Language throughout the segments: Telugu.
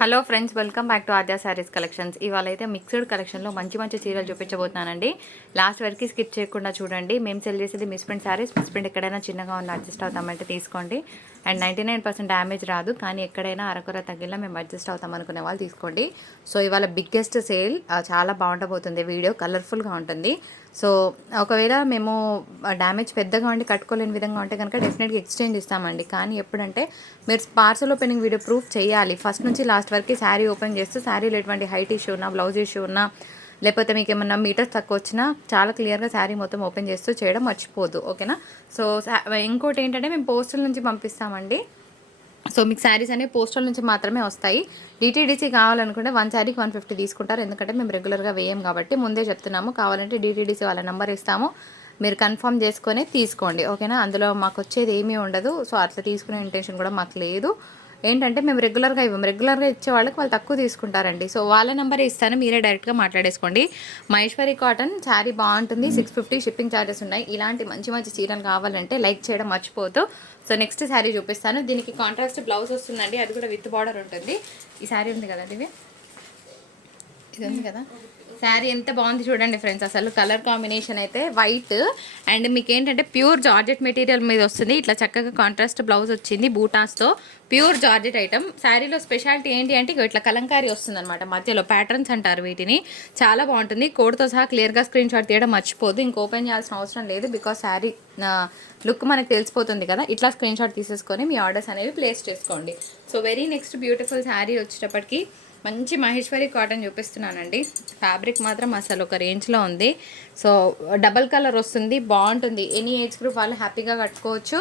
Hello friends, welcome back to Aadya saris collections. ఇవాళ అయితే మిక్స్డ్ కలెక్షన్లో మంచి మంచి చీరలు చూపించబోతున్నానండి. లాస్ట్ వరకు స్కిప్ చేయకుండా చూడండి. మేము సెల్ చేసేది miss print saris. Miss print ఎక్కడైనా చిన్నగా ఉన్న అడ్జస్ట్ అవుతామంటే తీసుకోండి. అండ్ 99% డ్యామేజ్ రాదు, కానీ ఎక్కడైనా అరకొర తగ్గిలా మేము అడ్జస్ట్ అవుతాం అనుకునే వాళ్ళు తీసుకోండి. సో ఇవాళ బిగ్గెస్ట్ సేల్, చాలా బాగుండబోతుంది. వీడియో కలర్ఫుల్గా ఉంటుంది. సో ఒకవేళ మేము డ్యామేజ్ పెద్దగా ఉండి కట్టుకోలేని విధంగా ఉంటే కనుక డెఫినెట్గా ఎక్స్చేంజ్ ఇస్తామండి. కానీ ఎప్పుడంటే మీరు పార్సల్ ఓపెనింగ్ వీడియో ప్రూఫ్ చేయాలి. ఫస్ట్ నుంచి లాస్ట్ వరకు శారీ ఓపెన్ చేస్తూ శారీలో ఎటువంటి హైట్ ఇష్యూ ఉన్నా, బ్లౌజ్ ఇష్యూ ఉన్నా, లేకపోతే మీకు ఏమన్నా మీటర్స్ తక్కువ వచ్చినా చాలా క్లియర్గా శారీ మొత్తం ఓపెన్ చేస్తూ చేయడం మర్చిపోదు. ఓకేనా? సో ఇంకోటి ఏంటంటే మేము పోస్టల్ నుంచి పంపిస్తామండి. సో మీకు శారీస్ అనేవి పోస్టల్ నుంచి మాత్రమే వస్తాయి. డిటీడీసీ కావాలనుకుంటే 1 శారీకి 150 తీసుకుంటారు. ఎందుకంటే మేము రెగ్యులర్గా వేయం కాబట్టి ముందే చెప్తున్నాము. కావాలంటే డిటీడీసీ వాళ్ళ నెంబర్ ఇస్తాము, మీరు కన్ఫర్మ్ చేసుకొని తీసుకోండి. ఓకేనా? అందులో మాకు వచ్చేది ఏమీ ఉండదు. సో అట్లా తీసుకునే ఇంటెన్షన్ కూడా మాకు లేదు. ఏంటంటే మేము రెగ్యులర్గా ఇచ్చే వాళ్ళకి వాళ్ళు తక్కువ తీసుకుంటారండి. సో వాళ్ళ నెంబరే ఇస్తాను, మీరే డైరెక్ట్గా మాట్లాడేసుకోండి. మహేశ్వరి కాటన్ శారీ బాగుంటుంది. 650 షిప్పింగ్ ఛార్జెస్ ఉన్నాయి. ఇలాంటి మంచి మంచి చీరలు కావాలంటే లైక్ చేయడం మర్చిపోతూ. సో నెక్స్ట్ శారీ చూపిస్తాను. దీనికి కాంట్రాస్ట్ బ్లౌజ్ వస్తుందండి, అది కూడా విత్ బార్డర్ ఉంటుంది. ఈ శారీ ఉంది కదా, ఇది ఉంది కదా శారీ ఎంత బాగుంది చూడండి ఫ్రెండ్స్. అసలు కలర్ కాంబినేషన్ అయితే వైట్ అండ్ మీకు ఏంటంటే ప్యూర్ జార్జెట్ మెటీరియల్ మీద వస్తుంది. ఇట్లా చక్కగా కాంట్రాస్ట్ బ్లౌజ్ వచ్చింది బూటాస్తో. Pure georgette item. శారీలో స్పెషాలిటీ ఏంటి అంటే ఇట్లా కలంకారీ వస్తుంది అనమాట, మధ్యలో ప్యాటర్న్స్ అంటారు వీటిని. చాలా బాగుంటుంది. కోడ్తో సహా క్లియర్గా స్క్రీన్ షాట్ తీయడం మర్చిపోదు. ఇంక ఓపెన్ చేయాల్సిన అవసరం లేదు, బికాస్ శారీ లుక్ మనకు తెలిసిపోతుంది కదా. ఇట్లా స్క్రీన్ షాట్ తీసేసుకొని మీ ఆర్డర్స్ అనేవి ప్లేస్ చేసుకోండి. So very next beautiful sari వచ్చేటప్పటికి మంచి మహేశ్వరి కాటన్ చూపిస్తున్నానండి. ఫ్యాబ్రిక్ మాత్రం అసలు ఒక రేంజ్లో ఉంది. సో డబల్ కలర్ వస్తుంది, బాగుంటుంది. ఎనీ ఏజ్ గ్రూప్ వాళ్ళు హ్యాపీగా కట్టుకోవచ్చు.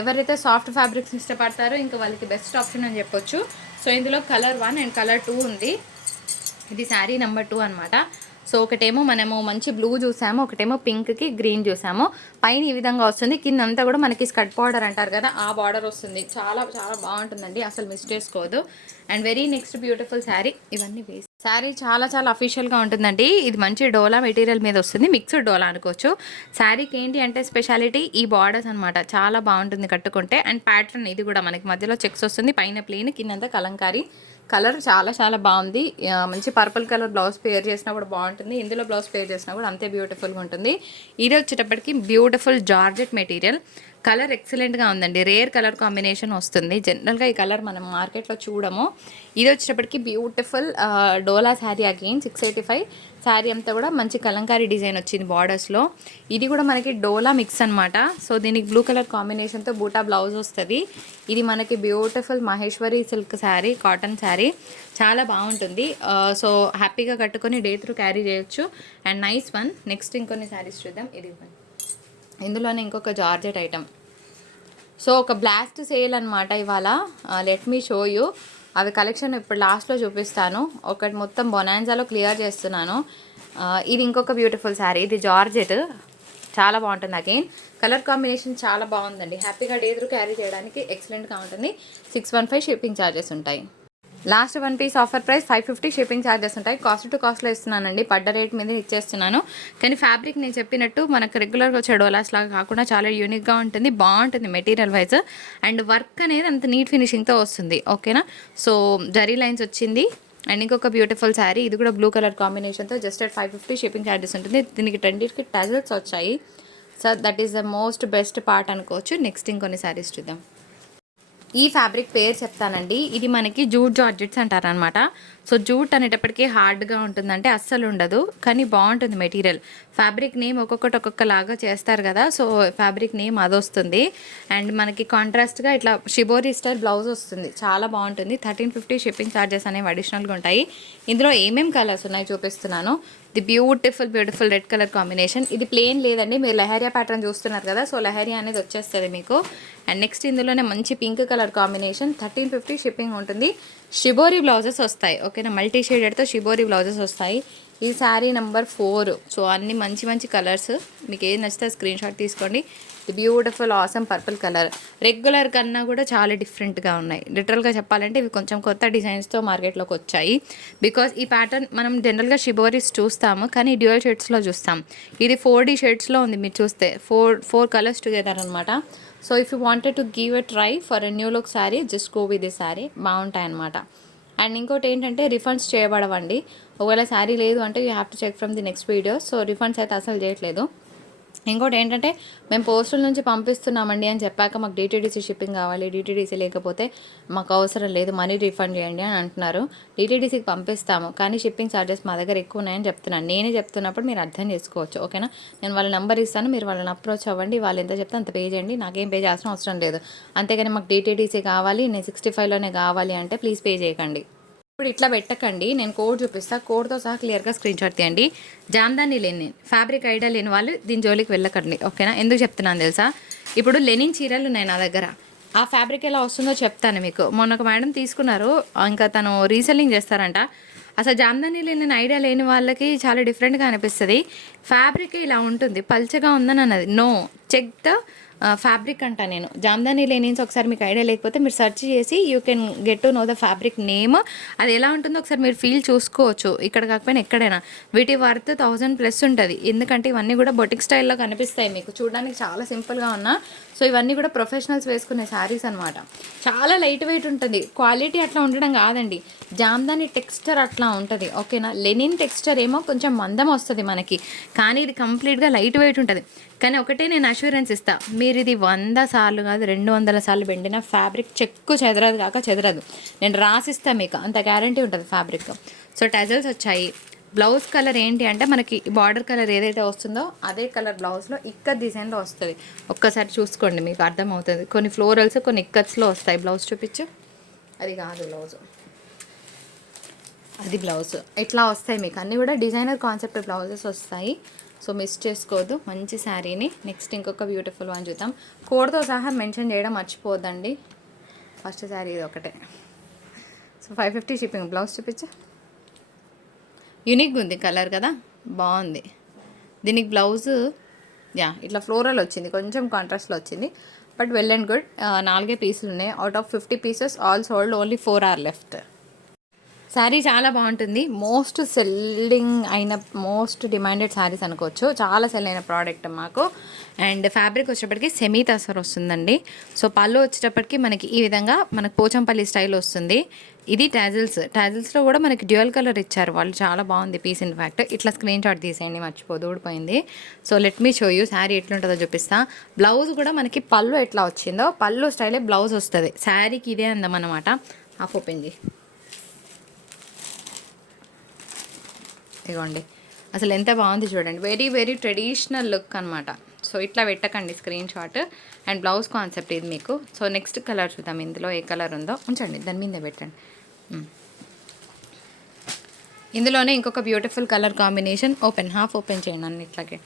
ఎవరైతే సాఫ్ట్ ఫ్యాబ్రిక్స్ ఇష్టపడతారో ఇంకా వాళ్ళకి బెస్ట్ ఆప్షన్ అని చెప్పొచ్చు. సో ఇందులో కలర్ 1 అండ్ కలర్ 2 ఉంది. ఇది శారీ నెంబర్ 2 అనమాట. సో ఒకటేమో మనము మంచి బ్లూ చూసాము, ఒకటేమో పింక్కి గ్రీన్ చూసాము. పైన ఈ విధంగా వస్తుంది, కింద అంతా కూడా మనకి స్కర్ట్ బార్డర్ అంటారు కదా, ఆ బార్డర్ వస్తుంది. చాలా చాలా బాగుంటుందండి, అసలు మిస్ చేసుకోదు. And very next beautiful sari. ఇవన్నీ వేసి శారీ చాలా చాలా అఫీషియల్గా ఉంటుందండి. ఇది మంచి డోలా మెటీరియల్ మీద వస్తుంది, మిక్స్డ్ డోలా అనుకోవచ్చు. శారీకి ఏంటి అంటే స్పెషాలిటీ ఈ బార్డర్స్ అనమాట, చాలా బాగుంటుంది కట్టుకుంటే. అండ్ ప్యాటర్న్ ఇది కూడా మనకి మధ్యలో చెక్స్ వస్తుంది, పైన ప్లెయిన్, కిందంతా కలంకారీ. కలర్ చాలా చాలా బాగుంది. మంచి పర్పుల్ కలర్ బ్లౌజ్ పేర్ చేసినా కూడా బాగుంటుంది, ఇందులో బ్లౌజ్ పేర్ చేసినా కూడా అంతే బ్యూటిఫుల్గా ఉంటుంది. ఇది వచ్చేటప్పటికి బ్యూటిఫుల్ జార్జెట్ మెటీరియల్. కలర్ ఎక్సలెంట్గా ఉందండి, రేర్ కలర్ కాంబినేషన్ వస్తుంది. జనరల్గా ఈ కలర్ మనం మార్కెట్లో చూడము. ఇది వచ్చేటప్పటికి బ్యూటిఫుల్ డోలా శారీ అగైన్ 685. శారీ అంతా కూడా మంచి కలంకారీ డిజైన్ వచ్చింది బార్డర్స్లో. ఇది కూడా మనకి డోలా మిక్స్ అనమాట. సో దీనికి బ్లూ కలర్ కాంబినేషన్తో బూటా బ్లౌజ్ వస్తుంది. ఇది మనకి beautiful Maheshwari silk sari, cotton sari, చాలా బాగుంటుంది. సో హ్యాపీగా కట్టుకొని డే త్రూ క్యారీ చేయొచ్చు. And nice one. నెక్స్ట్ ఇంకొన్ని శారీస్ చూద్దాం. ఇది ఇందులోనే ఇంకొక జార్జెట్ ఐటమ్. సో ఒక బ్లాస్ట్ సేల్ అనమాట ఇవాళ. Let me show you. అవి కలెక్షన్ ఇప్పుడు లాస్ట్లో చూపిస్తాను. ఒకటి మొత్తం బొనాన్జాలో క్లియర్ చేస్తున్నాను. ఇది ఇంకొక బ్యూటిఫుల్ శారీ. ఇది జార్జెట్, చాలా బాగుంటుంది. అగైన్ కలర్ కాంబినేషన్ చాలా బాగుందండి. హ్యాపీగా డే త్రూ క్యారీ చేయడానికి ఎక్సలెంట్గా ఉంటుంది. 615 షిప్పింగ్ ఛార్జెస్ ఉంటాయి. Last 1 piece offer price 550 shipping charges ఉంటాయి. కాస్ట్ టు కాస్ట్లో ఇస్తున్నానండి, పడ్డ రేట్ మీద ఇచ్చేస్తున్నాను. కానీ ఫ్యాబ్రిక్ నేను చెప్పినట్టు మనకు రెగ్యులర్గా వచ్చే డోలాస్ లాగా కాకుండా చాలా యూనిక్గా ఉంటుంది, బాగుంటుంది మెటీరియల్ వైజ్. అండ్ వర్క్ అనేది అంత నీట్ ఫినిషింగ్తో వస్తుంది. ఓకేనా? సో జరీ లైన్స్ వచ్చింది. అండ్ ఇంకొక బ్యూటిఫుల్ శారీ, ఇది కూడా బ్లూ కలర్ కాంబినేషన్తో జస్ట్ అట్ 550 షిప్పింగ్ ఛార్జెస్ ఉంటుంది. దీనికి 20కి టజల్స్ వచ్చాయి. So that is the most best part అనుకోవచ్చు. నెక్స్ట్ ఇంకొన్ని శారీస్ చూద్దాం. ఈ ఫ్యాబ్రిక్ పేరు చెప్తానండి. ఇది మనకి జూట్ జార్జెట్స్ అంటారనమాట. సో జూట్ అనేటప్పటికీ హార్డ్గా ఉంటుందంటే అస్సలు ఉండదు, కానీ బాగుంటుంది మెటీరియల్. ఫ్యాబ్రిక్ నేమ్ ఒక్కొక్కలాగా చేస్తారు కదా, సో ఫ్యాబ్రిక్ నేమ్ అది వస్తుంది. అండ్ మనకి కాంట్రాస్ట్గా ఇట్లా షిబోరీ స్టైల్ బ్లౌజ్ వస్తుంది, చాలా బాగుంటుంది. 1350 షిప్పింగ్ ఛార్జెస్ అనేవి అడిషనల్గా ఉంటాయి. ఇందులో ఏమేమి కలర్స్ ఉన్నాయి చూపిస్తున్నాను. The beautiful red colour combination. ఇది ప్లెయిన్ లేదండి, మీరు లెహరియా ప్యాటర్న్ చూస్తున్నారు కదా, సో లెహరియా అనేది వచ్చేస్తుంది మీకు. అండ్ నెక్స్ట్ ఇందులోనే మంచి పింక్ కలర్ కాంబినేషన్. 1350 షిప్పింగ్ ఉంటుంది. షిబోరీ బ్లౌజెస్ వస్తాయి. ఓకేనా? మల్టీ షేడెడ్తో షిబోరీ బ్లౌజెస్ వస్తాయి. ఈ శారీ నెంబర్ 4. సో అన్ని మంచి మంచి కలర్స్, మీకు ఏది నచ్చితే స్క్రీన్ షాట్ తీసుకోండి. The beautiful awesome purple colour. Regular కన్నా కూడా చాలా డిఫరెంట్గా ఉన్నాయి. లిటరల్గా చెప్పాలంటే ఇవి కొంచెం కొత్త డిజైన్స్తో మార్కెట్లోకి వచ్చాయి. బికాజ్ ఈ ప్యాటర్న్ మనం జనరల్గా షిబోరీస్ చూస్తాము, కానీ డ్యూయల్ షేడ్స్లో చూస్తాం. ఇది 4D షేడ్స్లో ఉంది, మీరు చూస్తే ఫోర్ కలర్స్ టుగెదర్ అనమాట. So if you wanted to give a try for a new look sari, just go with this sari. బాగుంటాయి అనమాట. అండ్ ఇంకోటి ఏంటంటే రిఫండ్స్ చేయబడవండి. ఒకవేళ శారీ లేదు అంటే you have to check from the next video. So refunds అయితే అసలు చేయట్లేదు. ఇంకోటి ఏంటంటే మేము పోస్టుల నుంచి పంపిస్తున్నామండి అని చెప్పాక మాకు డిటీడీసీ షిప్పింగ్ కావాలి, డిటీడీసీ లేకపోతే మాకు అవసరం లేదు, మనీ రీఫండ్ చేయండి అని అంటున్నారు. డిటీడీసీకి పంపిస్తాము కానీ షిప్పింగ్ ఛార్జెస్ మా దగ్గర ఎక్కువ ఉన్నాయని చెప్తున్నాను. నేనే చెప్తున్నప్పుడు మీరు అర్థం చేసుకోవచ్చు, ఓకేనా. నేను వాళ్ళ నెంబర్ ఇస్తాను, మీరు వాళ్ళని అప్రోచ్ అవ్వండి, వాళ్ళు ఎంత చెప్తే అంత పే చేయండి, నాకేం పే చేయాల్సిన అవసరం లేదు. అంతేగాని మాకు డిటీడీసీ కావాలి, నేను 65లోనే కావాలి అంటే ప్లీజ్ పే చేయకండి. ఇప్పుడు ఇట్లా పెట్టకండి, నేను కోడ్ చూపిస్తా, కోడ్తో సహా క్లియర్గా స్క్రీన్ షాట్ తీయండి. జామ్దాని లెనిన్ ఫ్యాబ్రిక్ ఐడియా లేని వాళ్ళు దీని జోలికి వెళ్ళకండి, ఓకేనా. ఎందుకు చెప్తున్నాను తెలుసా, ఇప్పుడు లెనిన్ చీరలు ఉన్నాయి నా దగ్గర, ఆ ఫ్యాబ్రిక్ ఎలా వస్తుందో చెప్తాను మీకు. మొన్న ఒక మేడం తీసుకున్నారు, ఇంకా తను రీసెల్లింగ్ చేస్తారంట. అసలు జామ్దాని లెనిన్ ఐడియా లేని వాళ్ళకి చాలా డిఫరెంట్గా అనిపిస్తుంది. ఫ్యాబ్రిక్ ఇలా ఉంటుంది, పల్చగా ఉందని అన్నది. నో, చెక్ ద ఫ్యాబ్రిక్ అంట. నేను జామ్దాని లెనిన్స్ ఒకసారి మీకు ఐడియా లేకపోతే మీరు సెర్చ్ చేసి you can get to know the fabric name. అది ఎలా ఉంటుందో ఒకసారి మీరు ఫీల్ చూసుకోవచ్చు, ఇక్కడ కాకపోయినా ఎక్కడైనా. వీటి వర్త్ 1000+ ఉంటుంది, ఎందుకంటే ఇవన్నీ కూడా బొటిక్ స్టైల్లో కనిపిస్తాయి మీకు, చూడడానికి చాలా సింపుల్గా ఉన్నా. సో ఇవన్నీ కూడా ప్రొఫెషనల్స్ వేసుకునే శారీస్ అనమాట. చాలా లైట్ వెయిట్ ఉంటుంది, క్వాలిటీ అట్లా ఉండడం కాదండి, జామ్దాని టెక్స్చర్ అట్లా ఉంటుంది, ఓకేనా. లెనిన్ టెక్స్చర్ ఏమో కొంచెం మందం వస్తుంది మనకి, కానీ ఇది కంప్లీట్గా లైట్ వెయిట్ ఉంటుంది. కానీ ఒకటే నేను అష్యూరెన్స్ ఇస్తాను, మీరు ఇది 100 సార్లు కాదు 200 సార్లు బెండిన ఫ్యాబ్రిక్ చెక్కు చెదరదు కాక చెదరదు. నేను రాసిస్తాను మీకు, అంత గ్యారంటీ ఉంటుంది ఫ్యాబ్రిక్. సో టజల్స్ వచ్చాయి. బ్లౌజ్ కలర్ ఏంటి అంటే మనకి బార్డర్ కలర్ ఏదైతే వస్తుందో అదే కలర్ బ్లౌజ్లో ఇక్కత్ డిజైన్లో వస్తుంది. ఒక్కసారి చూసుకోండి మీకు అర్థమవుతుంది. కొన్ని ఫ్లోరల్స్ కొన్ని ఇక్కత్స్లో వస్తాయి. బ్లౌజ్ చూపించు, అది కాదు బ్లౌజ్, అది బ్లౌజ్. ఇట్లా వస్తాయి మీకు అన్నీ కూడా డిజైనర్ కాన్సెప్ట్ బ్లౌజెస్ వస్తాయి. సో మిస్ చేసుకోవద్దు మంచి శారీని. నెక్స్ట్ ఇంకొక బ్యూటిఫుల్ వన్ చూద్దాం. కోడ్తో సహా మెన్షన్ చేయడం మర్చిపోద్దండి. ఫస్ట్ శారీ ఇది ఒకటే. So 550 shipping. బ్లౌజ్ చూపించు, యూనిక్గా ఉంది కలర్ కదా, బాగుంది. దీనికి బ్లౌజ్ ఇట్లా ఫ్లోరల్ వచ్చింది, కొంచెం కాంట్రాస్ట్లో వచ్చింది, బట్ వెల్ అండ్ గుడ్. 4 పీసులు ఉన్నాయి out of 50 pieces, all sold, only 4 are left. Sari చాలా బాగుంటుంది, మోస్ట్ సెల్లింగ్ అయిన మోస్ట్ డిమాండెడ్ శారీస్ అనుకోవచ్చు, చాలా సెల్ అయిన ప్రోడక్ట్ మాకు. అండ్ ఫ్యాబ్రిక్ వచ్చేటప్పటికి సెమీ తసర్ వస్తుందండి. సో పళ్ళు వచ్చేటప్పటికి మనకి ఈ విధంగా మనకు పోచంపల్లి స్టైల్ వస్తుంది. ఇది టాజిల్స్లో కూడా మనకి డ్యూయల్ కలర్ ఇచ్చారు వాళ్ళు, చాలా బాగుంది పీస్. ఇన్ ఫ్యాక్ట్ ఇట్లా స్క్రీన్ షాట్ తీసేయండి, మర్చిపోదు ఊడిపోయింది. So let me show you sari ఎట్లుంటుందో చూపిస్తా. బ్లౌజ్ కూడా మనకి పళ్ళు ఎట్లా వచ్చిందో పళ్ళు స్టైలే బ్లౌజ్ వస్తుంది. శారీకి ఇదే అందం అనమాట. హాఫ్ ఓపెన్ చేయి, ఇదిగోండి అసలు ఎంత బాగుంది చూడండి, వెరీ వెరీ ట్రెడిషనల్ లుక్ అనమాట. సో ఇట్లా పెట్టకండి screen shot. And blouse concept ఇది మీకు. సో నెక్స్ట్ కలర్ చూద్దాం, ఇందులో ఏ కలర్ ఉందో ఉంచండి, దాని మీద పెట్టండి. ఇందులోనే ఇంకొక beautiful colour combination. Open, half open చేయండి అన్నిట్లాగే.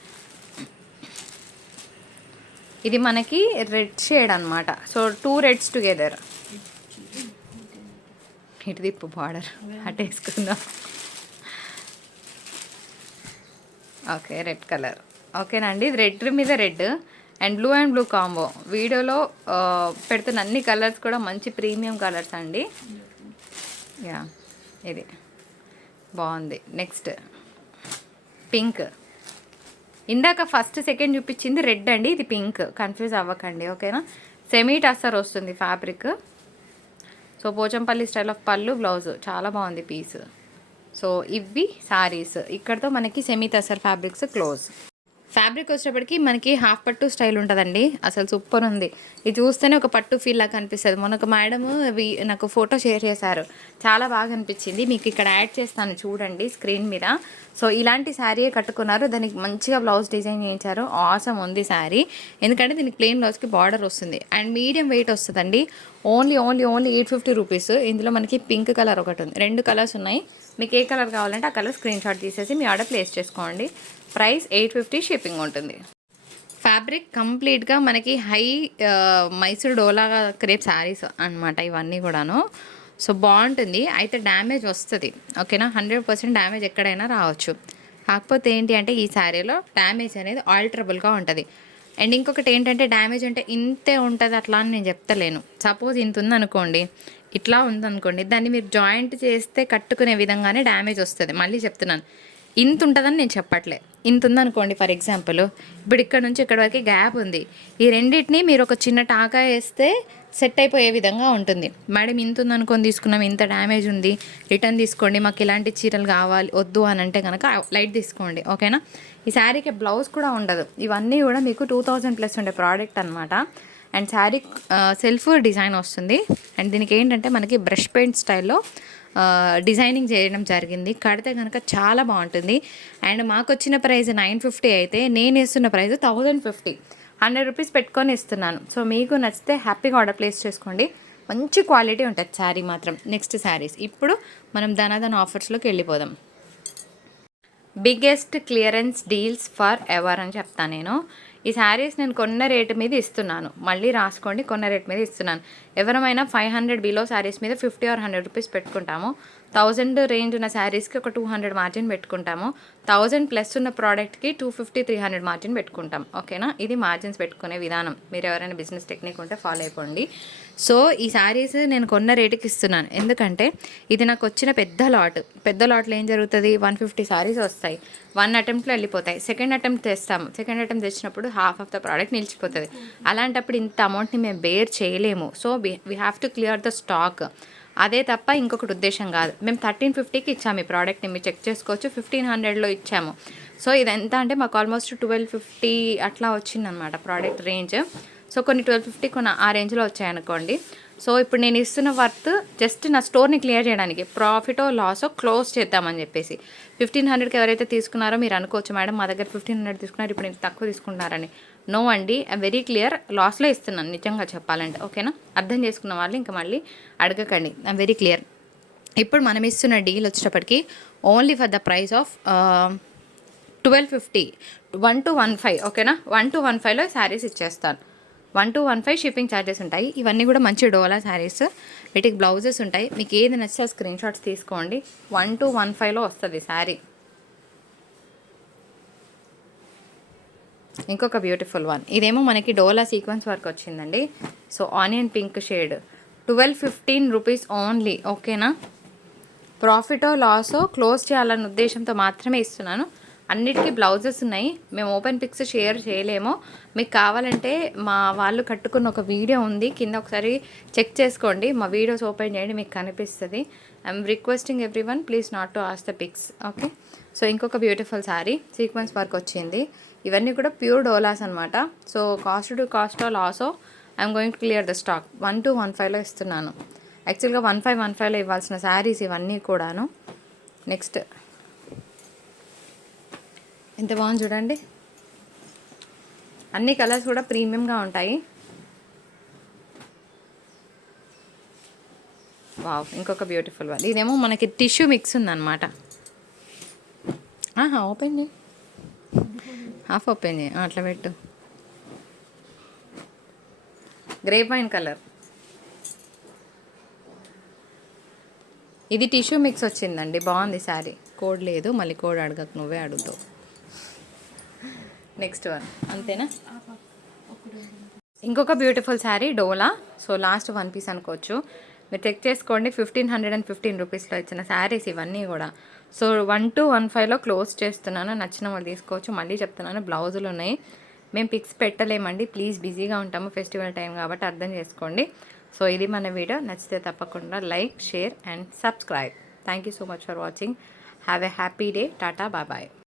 ఇది మనకి రెడ్ షేడ్ అనమాట. So 2 reds together. ఇటు తిప్పు, బార్డర్ అటు వేసుకుందాం. ఓకే, రెడ్ కలర్ ఓకేనండి. ఇది రెడ్ మీద రెడ్ అండ్ బ్లూ కాంబో. వీడియోలో పెడుతున్న అన్ని కలర్స్ కూడా మంచి ప్రీమియం కలర్స్ అండి. ఇది బాగుంది. Next pink. ఇందాక ఫస్ట్ సెకండ్ చూపించింది రెడ్ అండి, ఇది పింక్, కన్ఫ్యూజ్ అవ్వకండి, ఓకేనా. సెమీ టస్సర్ వస్తుంది fabric. So Pochampally style of పళ్ళు, బ్లౌజ్, చాలా బాగుంది పీస్. సో ఇవి శారీస్. ఇక్కడతో మనకి semi tussar fabrics close. Fabric వచ్చేటప్పటికి మనకి హాఫ్ పట్టు స్టైల్ ఉంటుందండి, అసలు సూపర్ ఉంది. ఇది చూస్తేనే ఒక పట్టు ఫీల్ లాగా కనిపిస్తుంది. మొన్న ఒక మేడం నాకు ఫోటో షేర్ చేశారు, చాలా బాగా అనిపించింది. మీకు ఇక్కడ యాడ్ చేస్తాను చూడండి స్క్రీన్ మీద. సో ఇలాంటి శారీయే కట్టుకున్నారు, దానికి మంచిగా బ్లౌజ్ డిజైన్ చేయించారు. ఆసమ్ ఉంది శారీ, ఎందుకంటే దీనికి ప్లెయిన్ బ్లౌజ్కి బార్డర్ వస్తుంది అండ్ మీడియం వెయిట్ వస్తుందండి. Only 850 rupees. ఇందులో మనకి పింక్ కలర్ ఒకటి ఉంది, 2 కలర్స్ ఉన్నాయి. మీకు ఏ కలర్ కావాలంటే ఆ కలర్ స్క్రీన్ షాట్ తీసేసి మీ ఆర్డర్ ప్లేస్ చేసుకోండి. ప్రైస్ 850, షిప్పింగ్ ఉంటుంది. ఫ్యాబ్రిక్ కంప్లీట్గా మనకి హై మైసూర్ డోలా క్రేప్ శారీస్ అనమాట ఇవన్నీ కూడాను. సో బాగుంటుంది. అయితే డ్యామేజ్ వస్తుంది, ఓకేనా. 100% డ్యామేజ్ ఎక్కడైనా రావచ్చు. కాకపోతే ఏంటి అంటే ఈ శారీలో డ్యామేజ్ అనేది ఆల్టరబుల్గా ఉంటుంది. అండ్ ఇంకొకటి ఏంటంటే డ్యామేజ్ అంటే ఇంతే ఉంటుంది అట్లా అని నేను చెప్తలేను. సపోజ్ ఇంత ఉందనుకోండి, ఇట్లా ఉందనుకోండి, దాన్ని మీరు జాయింట్ చేస్తే కట్టుకునే విధంగానే డ్యామేజ్ వస్తుంది. మళ్ళీ చెప్తున్నాను, ఇంత ఉంటుందని నేను చెప్పట్లే. ఇంత ఉందనుకోండి ఫర్ ఎగ్జాంపుల్, ఇప్పుడు ఇక్కడ నుంచి ఇక్కడ వరకు గ్యాప్ ఉంది. ఈ రెండింటిని మీరు ఒక చిన్న టాకా వేస్తే సెట్ అయిపోయే విధంగా ఉంటుంది. మేడం ఇంత ఉందనుకొని తీసుకున్నాం, ఇంత డ్యామేజ్ ఉంది, రిటర్న్ తీసుకోండి, మాకు ఇలాంటి చీరలు కావాలి వద్దు అని అంటే కనుక లైట్ తీసుకోండి, ఓకేనా. ఈ శారీకి బ్లౌజ్ కూడా ఉండదు. ఇవన్నీ కూడా మీకు 2000+ ఉండే ప్రోడక్ట్ అనమాట. అండ్ శారీ సెల్ఫ్ డిజైన్ వస్తుంది. అండ్ దీనికి ఏంటంటే మనకి బ్రష్ పెయింట్ స్టైల్లో డిజైనింగ్ చేయడం జరిగింది. కడితే కనుక చాలా బాగుంటుంది. అండ్ మాకు వచ్చిన ప్రైస్ 950 అయితే నేను ఇస్తున్న ప్రైస్ 1050, 100 రూపీస్ పెట్టుకొని ఇస్తున్నాను. సో మీకు నచ్చితే హ్యాపీగా ఆర్డర్ ప్లేస్ చేసుకోండి. మంచి క్వాలిటీ ఉంటుంది శారీ మాత్రం. నెక్స్ట్ శారీస్ ఇప్పుడు మనం ధనాధన ఆఫర్స్లోకి వెళ్ళిపోదాం. Biggest clearance deals for ever అని చెప్తాను నేను. ఈ శారీస్ నేను కొన్న రేటు మీద ఇస్తున్నాను, మళ్ళీ రాసుకోండి, కొన్న రేట్ మీద ఇస్తున్నాను. ఎవరమైనా 500 బిలో శారీస్ మీద 50 or 100 రూపీస్ పెట్టుకుంటాము. 1000 రేంజ్ ఉన్న శారీస్కి ఒక 200 మార్జిన్ పెట్టుకుంటాము. 1000+ ఉన్న ప్రోడక్ట్కి 250, 300 మార్జిన్ పెట్టుకుంటాం, ఓకేనా. ఇది మార్జిన్స్ పెట్టుకునే విధానం. మీరు ఎవరైనా బిజినెస్ టెక్నిక్ ఉంటే ఫాలో అయిపోండి. సో ఈ శారీస్ నేను కొన్న రేటుకి ఇస్తున్నాను, ఎందుకంటే ఇది నాకు వచ్చిన పెద్ద లాట్లో ఏం జరుగుతుంది, 150 శారీస్ వస్తాయి, 1 అటెంప్ట్లో వెళ్ళిపోతాయి. సెకండ్ అటెంప్ట్ తెస్తాము, సెకండ్ అటెంప్ట్ తెచ్చినప్పుడు హాఫ్ ఆఫ్ ద ప్రోడక్ట్ నిలిచిపోతుంది. అలాంటప్పుడు ఇంత అమౌంట్ని మేము బేర్ చేయలేము. So we have to clear the stock. అదే తప్ప ఇంకొకటి ఉద్దేశం కాదు. మేము 1350కి ఇచ్చాము ఈ ప్రోడక్ట్ని, మీరు చెక్ చేసుకోవచ్చు. 1500లో ఇచ్చాము. సో ఇది ఎంత అంటే మాకు ఆల్మోస్ట్ 1250 అట్లా వచ్చిందనమాట ప్రోడక్ట్ రేంజ్. సో కొన్ని 1250, కొన్ని ఆ రేంజ్లో వచ్చాయనుకోండి. సో ఇప్పుడు నేను ఇస్తున్న వర్త్ జస్ట్ నా స్టోర్ని క్లియర్ చేయడానికి, ప్రాఫిటో లాసో క్లోజ్ చేద్దామని చెప్పేసి. 1500కి ఎవరైతే తీసుకున్నారో మీరు అనుకోవచ్చు, మేడం మా దగ్గర 1500 తీసుకున్నారు, ఇప్పుడు నేను తక్కువ తీసుకుంటున్నారని. నో అండి, ఐమ్ వెరీ క్లియర్, లాస్లో ఇస్తున్నాను నిజంగా చెప్పాలంటే, ఓకేనా. అర్థం చేసుకున్న వాళ్ళు ఇంకా మళ్ళీ అడగకండి, ఐమ్ వెరీ క్లియర్. ఇప్పుడు మనం ఇస్తున్న డీల్ వచ్చేటప్పటికి only for the price of 1250, 1 to 15, ఓకేనా. 1 to 15లో శారీస్ ఇచ్చేస్తాను. 1 to 15 షిప్పింగ్ ఛార్జెస్ ఉంటాయి. ఇవన్నీ కూడా మంచి డోలా శారీస్, వీటికి బ్లౌజెస్ ఉంటాయి. మీకు ఏది నచ్చితే స్క్రీన్ షాట్స్ తీసుకోండి. 1 to 15లో వస్తుంది శారీ. ఇంకొక బ్యూటిఫుల్ వన్, ఇదేమో మనకి డోలా సీక్వెన్స్ వర్క్ వచ్చిందండి. So onion pink shade, 1215 rupees only, ఓకేనా. ప్రాఫిటో లాసో క్లోజ్ చేయాలన్న ఉద్దేశంతో మాత్రమే ఇస్తున్నాను. అన్నిటికీ బ్లౌజెస్ ఉన్నాయి. మేము ఓపెన్ పిక్స్ షేర్ చేయలేము. మీకు కావాలంటే మా వాళ్ళు కట్టుకున్న ఒక వీడియో ఉంది కింద, ఒకసారి చెక్ చేసుకోండి. మా వీడియోస్ ఓపెన్ చేయండి, మీకు కనిపిస్తుంది. I'm requesting everyone please not to ask the pics, okay. So ఇంకొక బ్యూటిఫుల్ శారీ సీక్వెన్స్ వర్క్ వచ్చింది. ఇవన్నీ కూడా ప్యూర్ డోలాస్ అనమాట. సో కాస్టో లాసో I'm going to clear the stock. 1 to 15లో ఇస్తున్నాను. యాక్చువల్గా 1515లో ఇవ్వాల్సిన శారీస్ ఇవన్నీ కూడాను. నెక్స్ట్ ఎంత బాగుంది చూడండి. అన్ని కలర్స్ కూడా ప్రీమియంగా ఉంటాయి. వావ్, ఇంకొక బ్యూటిఫుల్ వన్. ఇదేమో మనకి టిష్యూ మిక్స్ ఉందన్నమాట. ఓపెన్ చేయి, హాఫ్ ఓపెన్ చేయి, అట్లా పెట్టు. గ్రేప్ వైన్ కలర్, ఇది టిష్యూ మిక్స్ వచ్చిందండి. బాగుంది శారీ. కోడ్ లేదు, మళ్ళీ కోడ్ అడగకు, నువ్వే అడుగుతావు. నెక్స్ట్ వన్ అంతేనా. ఇంకొక బ్యూటిఫుల్ శారీ డోలా. సో లాస్ట్ 1 పీస్ అనుకోవచ్చు. మీరు చెక్ చేసుకోండి. 1515 రూపీస్లో ఇచ్చిన శారీస్ ఇవన్నీ కూడా. సో 1 to 15లో క్లోజ్ చేస్తున్నాను. నచ్చిన వాళ్ళు తీసుకోవచ్చు. మళ్ళీ చెప్తున్నాను, బ్లౌజులు ఉన్నాయి. మేము పిక్స్ పెట్టలేమండి, ప్లీజ్, బిజీగా ఉంటాము, ఫెస్టివల్ టైం కాబట్టి అర్థం చేసుకోండి. సో ఇది మన వీడియో. నచ్చితే తప్పకుండా like, share and subscribe. Thank you so much for watching. Have a happy day. టాటా, బాయ్ బాయ్.